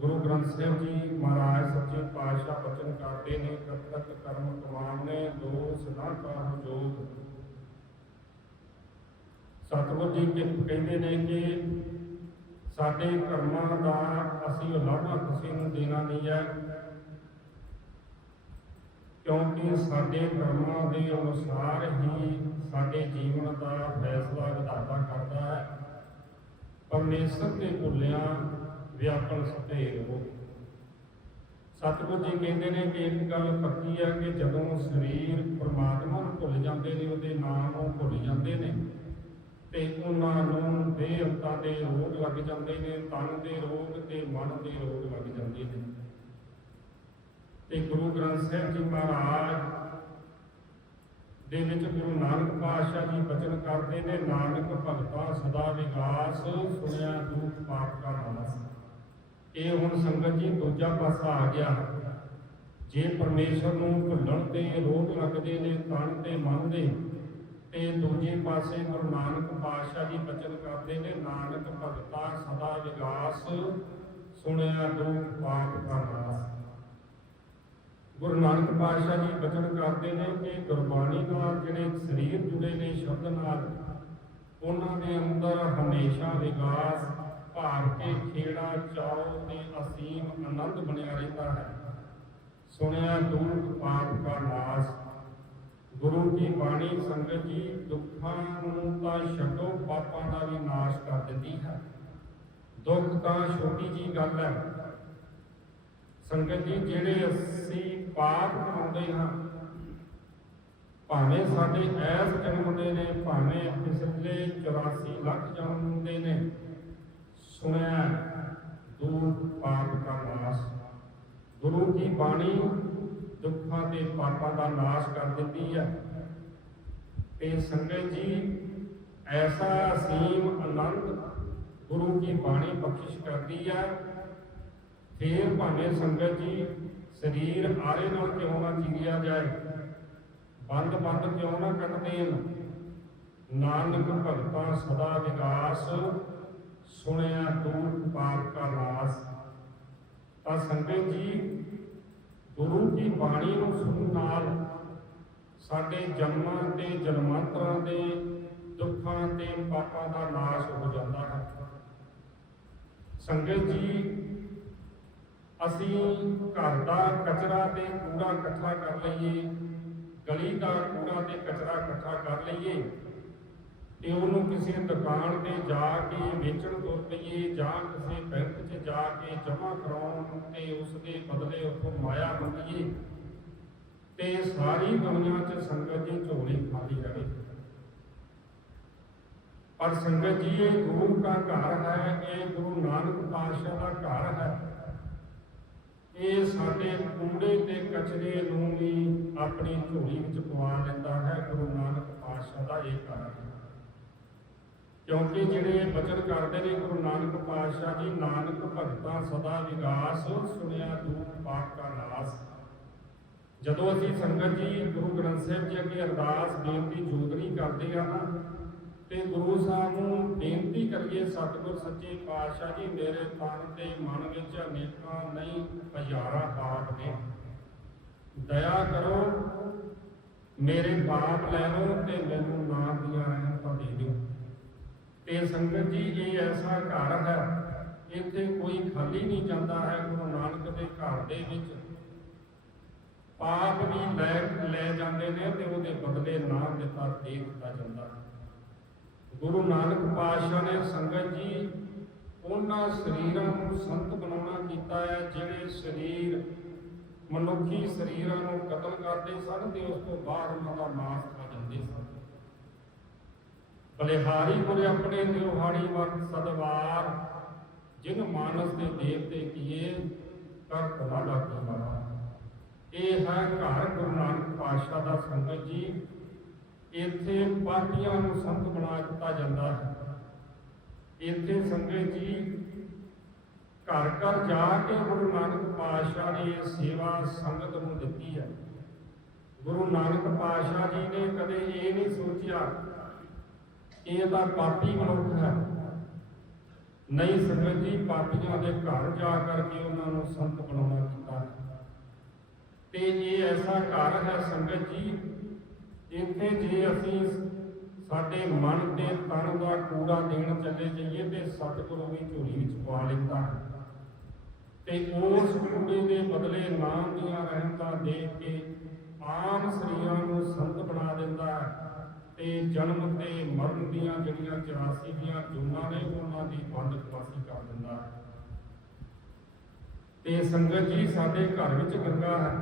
ਗੁਰੂ ਗ੍ਰੰਥ ਸਾਹਿਬ ਜੀ ਮਹਾਰਾਜ, ਸੱਚੇ ਪਾਤਸ਼ਾਹ ਬਚਨ ਕਰਦੇ ਨੇ ਕਰਤਕ ਕਰਮ ਕਮਾਨੇ ਦੋ ਸਦਾ ਕਾ ਜੋਗ। ਸਤਿਗੁਰ ਜੀ ਕਿ ਕਹਿੰਦੇ ਨੇ ਕਿ ਸਾਡੇ ਕਰਮਾਂ ਦਾ ਅਸੀਂ ਉਲਾਭਾ ਕਿਸੇ ਨੂੰ ਦੇਣਾ ਨਹੀਂ ਹੈ, ਕਿਉਂਕਿ ਸਾਡੇ ਕਰਮਾਂ ਦੇ ਅਨੁਸਾਰ ਹੀ ਸਾਡੇ ਜੀਵਨ ਦਾ ਫੈਸਲਾ ਵਿਧਾਤਾ ਕਰਦਾ ਹੈ। ਪਰਮੇਸ਼ਰ ਦੇ ਭੁੱਲਿਆਂ ਵਿਆਪਨ ਸਤੇਰ ਹੋ। ਸਤਿਗੁਰ ਜੀ ਕਹਿੰਦੇ ਨੇ ਕਿ ਇੱਕ ਗੱਲ ਪੱਕੀ ਹੈ ਕਿ ਜਦੋਂ ਸਰੀਰ ਪਰਮਾਤਮਾ ਨੂੰ ਭੁੱਲ ਜਾਂਦੇ ਨੇ, ਉਹਦੇ ਨਾਮ ਨੂੰ ਭੁੱਲ ਜਾਂਦੇ ਨੇ ਤੇ ਉਹਨਾਂ ਨੂੰ ਦੇਹ ਦੇ ਰੋਗ ਲੱਗ ਜਾਂਦੇ ਨੇ, ਤਨ ਦੇ ਰੋਗ ਤੇ ਮਨ ਦੇ ਰੋਗ ਲੱਗ ਜਾਂਦੇ ਨੇ। ਤੇ ਗੁਰੂ ਗ੍ਰੰਥ ਸਾਹਿਬ ਜੀ ਮਹਾਰਾਜ ਦੇ ਵਿੱਚ ਗੁਰੂ ਨਾਨਕ ਪਾਤਸ਼ਾਹ ਜੀ ਬਚਨ ਕਰਦੇ ਨੇ, ਨਾਨਕ ਭਗਤਾ ਸਦਾ ਵਿਗਾਸ, ਸੁਣਿਆ ਦੁਖ ਪਾਪ ਕਾ ਨਾਸ। ਇਹ ਹੁਣ ਸੰਗਤ ਜੀ ਦੂਜਾ ਪਾਸਾ ਆ ਗਿਆ। ਜੇ ਪਰਮੇਸ਼ਰ ਨੂੰ ਭੁੱਲਣ ਤੇ ਰੋਗ ਲੱਗਦੇ ਨੇ ਤਣ ਤੇ ਮਨ ਦੇ, ਤੇ ਦੂਜੇ ਪਾਸੇ ਗੁਰੂ ਨਾਨਕ ਪਾਤਸ਼ਾਹ ਜੀ ਬਚਨ ਕਰਦੇ ਨੇ, ਨਾਨਕ ਭਗਤਾ ਸਦਾ ਵਿਗਾਸ, ਸੁਣਿਆ ਦੁਖ ਪਾਪ ਕਰਨਾ। ਗੁਰੂ ਨਾਨਕ ਪਾਤਸ਼ਾਹ ਜੀ ਬਚਨ ਕਰਦੇ ਨੇ ਕਿ ਗੁਰਬਾਣੀ ਨਾਲ ਜਿਹੜੇ ਸਰੀਰ ਜੁੜੇ ਨੇ ਸ਼ਬਦ ਨਾਲ, ਉਹਨਾਂ ਦੇ ਅੰਦਰ ਹਮੇਸ਼ਾ ਵਿਕਾਸ ਭਾਰ ਕੇ ਖੇੜਾ ਚਾਉ ਤੇ ਅਸੀਮ ਆਨੰਦ ਬਣਿਆ ਰਹਿੰਦਾ ਹੈ। ਸੁਣਿਆ ਦੁੱਖ ਪਾਪ ਕਾ ਨਾਸ। ਗੁਰੂ ਕੀ ਬਾਣੀ ਸੰਗਤ ਜੀ ਦੁੱਖਾਂ ਨੂੰ ਤਾਂ ਛੱਡੋ, ਪਾਪਾਂ ਦਾ ਵੀ ਨਾਸ਼ ਕਰ ਦਿੰਦੀ ਹੈ। ਦੁੱਖ ਤਾਂ ਛੋਟੀ ਜੀ ਗੱਲ ਹੈ। ਸੰਗਤ ਜੀ, ਜਿਹੜੇ ਅਸੀਂ ਪਾਪ ਕਰਾਉਂਦੇ ਹਾਂ, ਭਾਵੇਂ ਸਾਡੇ ਐਸ ਜਨਮ ਦੇ ਨੇ, ਭਾਵੇਂ ਪਿਛਲੇ 84 ਲੱਖ ਜਨਮ ਦੇ ਨੇ ਸੁਣਿਆ ਦੂਰ ਪਾਪ ਦਾ ਨਾਸ਼। ਗੁਰੂ ਕੀ ਬਾਣੀ ਦੁੱਖਾਂ ਤੇ ਪਾਪਾਂ ਦਾ ਨਾਸ਼ ਕਰ ਦਿੰਦੀ ਹੈ? ਤੇ ਸੰਗਤ ਜੀ, ਐਸਾ ਅਸੀਮ ਆਨੰਦ ਗੁਰੂ ਕੀ ਬਾਣੀ ਬਖਸ਼ਿਸ਼ ਕਰਦੀ ਹੈ। ਫੇਰ ਭਾਵੇਂ ਸੰਗਤ ਜੀ, ਸਰੀਰ ਆਰੇ ਨਾਲ ਕਿਉਂ ਨਾ ਚੀਰਿਆ ਜਾਏ, ਬੰਦ ਬੰਦ ਕਿਉਂ ਨਾ ਕੱਟ ਦੇਣ ਨਾਨਕ ਭਗਤਾਂ ਸਦਾ ਵਿਕਾਸ ਸੁਣਿਆ ਦੂਰ ਪਾਪ ਕਾ ਨਾਸ ਤਾਂ ਸੰਗਤ ਜੀ, ਗੁਰੂ ਦੀ ਬਾਣੀ ਨੂੰ ਸੁਣਨ ਨਾਲ ਸਾਡੇ ਜਨਮਾਂ ਤੇ ਜਨਮਾਂਤਰਾਂ ਦੇ ਦੁੱਖਾਂ ਤੇ ਪਾਪਾਂ ਦਾ ਨਾਸ਼ ਹੋ ਜਾਂਦਾ ਹੈ। ਸੰਗਤ ਜੀ, ਅਸੀਂ ਘਰ ਦਾ ਕਚਰਾ ਤੇ ਕੂੜਾ ਇਕੱਠਾ ਕਰ ਲਈਏ, ਗਲੀ ਦਾ ਕੂੜਾ ਤੇ ਕਚਰਾ ਇਕੱਠਾ ਕਰ ਲਈਏ। ਤੇ ਉਹਨੂੰ ਕਿਸੇ ਦੁਕਾਨ ਤੇ ਜਾ ਕੇ ਵੇਚਣ ਤੁਰ ਪਈਏ ਜਾਂ ਕਿਸੇ ਬੈਂਕ 'ਚ ਜਾ ਕੇ ਜਮ੍ਹਾਂ ਕਰਾਉਣ ਤੇ ਉਸ ਦੇ ਬਦਲੇ ਉੱਥੋਂ ਮਾਇਆ ਮੰਗੀਏ ਤੇ ਸਾਰੀ ਦੁਨੀਆ 'ਚ ਸੰਗਤ ਦੀ ਝੋਲੀ ਖਾਲੀ ਰਹੇ। ਪਰ ਸੰਗਤ ਜੀ, ਇਹ ਗੁਰੂ ਦਾ ਘਰ ਹੈ, ਇਹ ਗੁਰੂ ਨਾਨਕ ਪਾਤਸ਼ਾਹ ਦਾ ਘਰ ਹੈ। ਇਹ ਸਾਡੇ ਕੂੜੇ ਤੇ ਕਚਰੇ ਨੂੰ ਵੀ ਆਪਣੀ ਝੋਲੀ ਵਿੱਚ ਪਵਾ ਲੈਂਦਾ ਹੈ ਗੁਰੂ ਨਾਨਕ ਪਾਤਸ਼ਾਹ ਦਾ ਇਹ ਘਰ ਹੈ ਕਿਉਂਕਿ ਜਿਹੜੇ ਬਚਨ ਕਰਦੇ ਨੇ ਗੁਰੂ ਨਾਨਕ ਪਾਤਸ਼ਾਹ ਜੀ, ਨਾਨਕ ਭਗਤਾਂ ਸਦਾ ਵਿਗਾਸ, ਸੁਣਿਆ ਦੂਖ, ਪਾਪ ਕਾ ਨਾਸ। ਜਦੋਂ ਅਸੀਂ ਸੰਗਤ ਜੀ ਗੁਰੂ ਗ੍ਰੰਥ ਸਾਹਿਬ ਜੀ ਅੱਗੇ ਅਰਦਾਸ, ਬੇਨਤੀ ਜੋਦਰੀ ਕਰਦੇ ਆ ਨਾ, ਤੇ ਗੁਰੂ ਸਾਹਿਬ ਨੂੰ ਬੇਨਤੀ ਕਰੀਏ, ਸਤਿਗੁਰ ਸੱਚੇ ਪਾਤਸ਼ਾਹ ਜੀ, ਮੇਰੇ ਤਨ ਤੇ ਮਨ ਵਿੱਚ ਅਨੇਕਾਂ ਨਹੀਂ, ਹਜ਼ਾਰਾਂ ਪਾਪ ਨੇ। ਦਇਆ ਕਰੋ, ਮੇਰੇ ਪਾਪ ਲੈ ਲਓ ਤੇ ਮੈਨੂੰ ਨਾਮ ਦੀਆਂ ਰਹਿਮਤਾਂ ਦੇ ਦਿਓ। ਤੇ ਸੰਗਤ ਜੀ, ਇਹ ਐਸਾ ਘਰ ਹੈ, ਇੱਥੇ ਕੋਈ ਖਾਲੀ ਨਹੀਂ ਜਾਂਦਾ ਹੈ ਗੁਰੂ ਨਾਨਕ ਦੇ ਘਰ ਦੇ ਵਿੱਚ। ਪਾਪ ਵੀ ਲੈ ਲੈ ਜਾਂਦੇ ਨੇ ਤੇ ਉਹਦੇ ਬਦਲੇ ਨਾਮ ਦਿੱਤਾ ਦੇ ਦਿੱਤਾ ਜਾਂਦਾ ਗੁਰੂ ਨਾਨਕ ਪਾਤਸ਼ਾਹ ਨੇ ਸੰਗਤ ਜੀ, ਉਹਨਾਂ ਸਰੀਰਾਂ ਨੂੰ ਸੰਤ ਬਣਾਉਣਾ ਕੀਤਾ ਹੈ, ਜਿਹੜੇ ਸਰੀਰ, ਮਨੁੱਖੀ ਸਰੀਰਾਂ ਨੂੰ ਕਤਲ ਕਰਦੇ ਸਨ ਤੇ ਉਸ ਤੋਂ ਬਾਅਦ ਉਹਨਾਂ ਦਾ ਨਾਸ਼ ਕਰ ਦਿੰਦੇ ਸਨ। ਬਲਿਹਾਰੀ ਗੁਰ ਆਪਣੇ ਨਿਉਹਾੜੀ ਵਕਤ ਸਦਵਾਰ ਜਿਨ ਮਾਨਸ ਦੇ ਦੇਵਤੇ ਕੀਏ ਕਰ ਭਲਾ ਲਾਗੀ ਮਾਰਾ। ਇਹ ਹੈ ਘਰ ਗੁਰੂ ਨਾਨਕ ਪਾਤਸ਼ਾਹ ਦਾ ਸੰਗਤ ਜੀ। ਇੱਥੇ ਪਾਪੀਆਂ ਨੂੰ ਸੰਤ ਬਣਾ ਦਿੱਤਾ ਜਾਂਦਾ ਹੈ। ਇੱਥੇ ਸੰਗਤ ਜੀ ਘਰ ਘਰ ਜਾ ਕੇ ਗੁਰੂ ਨਾਨਕ ਪਾਤਸ਼ਾਹ ਨੇ ਇਹ ਸੇਵਾ ਸੰਗਤ ਨੂੰ ਦਿੱਤੀ ਹੈ। ਗੁਰੂ ਨਾਨਕ ਪਾਤਸ਼ਾਹ ਜੀ ਨੇ ਕਦੇ ਇਹ ਨਹੀਂ ਸੋਚਿਆ ਇਹ ਤਾਂ ਪਾਪੀ ਮਨੁੱਖ ਹੈ। ਨਹੀਂ ਸੰਗਤ ਜੀ ਪਾਪੀਆਂ ਦੇ ਘਰ ਜਾ ਕਰਕੇ ਉਹਨਾਂ ਨੂੰ ਸੰਤ ਬਣਾਉਣਾ ਕੀਤਾ। ਤੇ ਇਹ ਐਸਾ ਘਰ ਹੈ ਸੰਗਤ ਜੀ, ਇੱਥੇ ਜੇ ਅਸੀਂ ਸਾਡੇ ਮਨ ਤੇ ਤਨ ਦਾ ਕੂੜਾ ਦੇਣ ਚੱਲੇ ਜਾਈਏ ਤੇ ਸਤਿਗੁਰੂ ਵੀ ਝੋਲੀ ਵਿੱਚ ਪਾ ਲੈਂਦਾ। ਹੈ ਤੇ ਉਸ ਕੂੜੇ ਦੇ ਬਦਲੇ ਨਾਮ ਦੀਆਂ ਰਹਿਮਤਾਂ ਦੇਖ ਕੇ ਆਮ ਸਰੀਰਾਂ ਨੂੰ ਸੰਤ ਬਣਾ ਦਿੰਦਾ ਹੈ। ਤੇ ਜਨਮ ਤੇ ਮਰਨ ਦੀਆਂ ਜਿਹੜੀਆਂ 84 ਦੀਆਂ ਜੂਨਾਂ ਨੇ, ਉਹਨਾਂ ਦੀ ਵੰਡ ਖਵਾਸੀ ਕਰ ਦਿੰਦਾ। ਹੈ ਤੇ ਸੰਗਤ ਜੀ ਸਾਡੇ ਘਰ ਵਿੱਚ ਗੰਗਾ ਹੈ।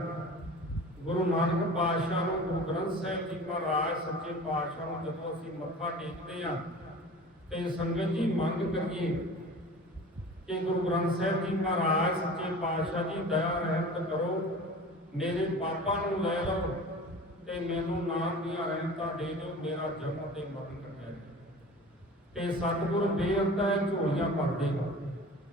ਗੁਰੂ ਨਾਨਕ ਪਾਤਸ਼ਾਹ ਨੂੰ ਗੁਰੂ ਗ੍ਰੰਥ ਸਾਹਿਬ ਜੀ ਮਹਾਰਾਜ, ਸੱਚੇ ਪਾਤਸ਼ਾਹ ਨੂੰ ਜਦੋਂ ਅਸੀਂ ਮੱਥਾ ਟੇਕਦੇ ਆ ਤੇ ਸੰਗਤ ਜੀ ਮੰਗ ਕਰੀਏ ਕਿ ਗੁਰੂ ਗ੍ਰੰਥ ਸਾਹਿਬ ਜੀ ਮਹਾਰਾਜ, ਸੱਚੇ ਪਾਤਸ਼ਾਹ ਜੀ, ਦਇਆ ਰਹਿਮਤ ਕਰੋ, ਮੇਰੇ ਪਾਪਾਂ ਨੂੰ ਲੈ ਲਓ। ਤੇ ਮੈਨੂੰ ਨਾਮ ਦੀਆਂ ਰਹਿਮਤਾਂ ਦੇ ਦਿਓ, ਮੇਰਾ ਜਨਮ ਤੇ ਮਰਨ ਕੱਟਿਆ ਜਾਏ ਤੇ ਸਤਿਗੁਰ ਬੇਅੰਤ ਹੈ ਝੋਲੀਆਂ ਭਰ ਦੇਗਾ।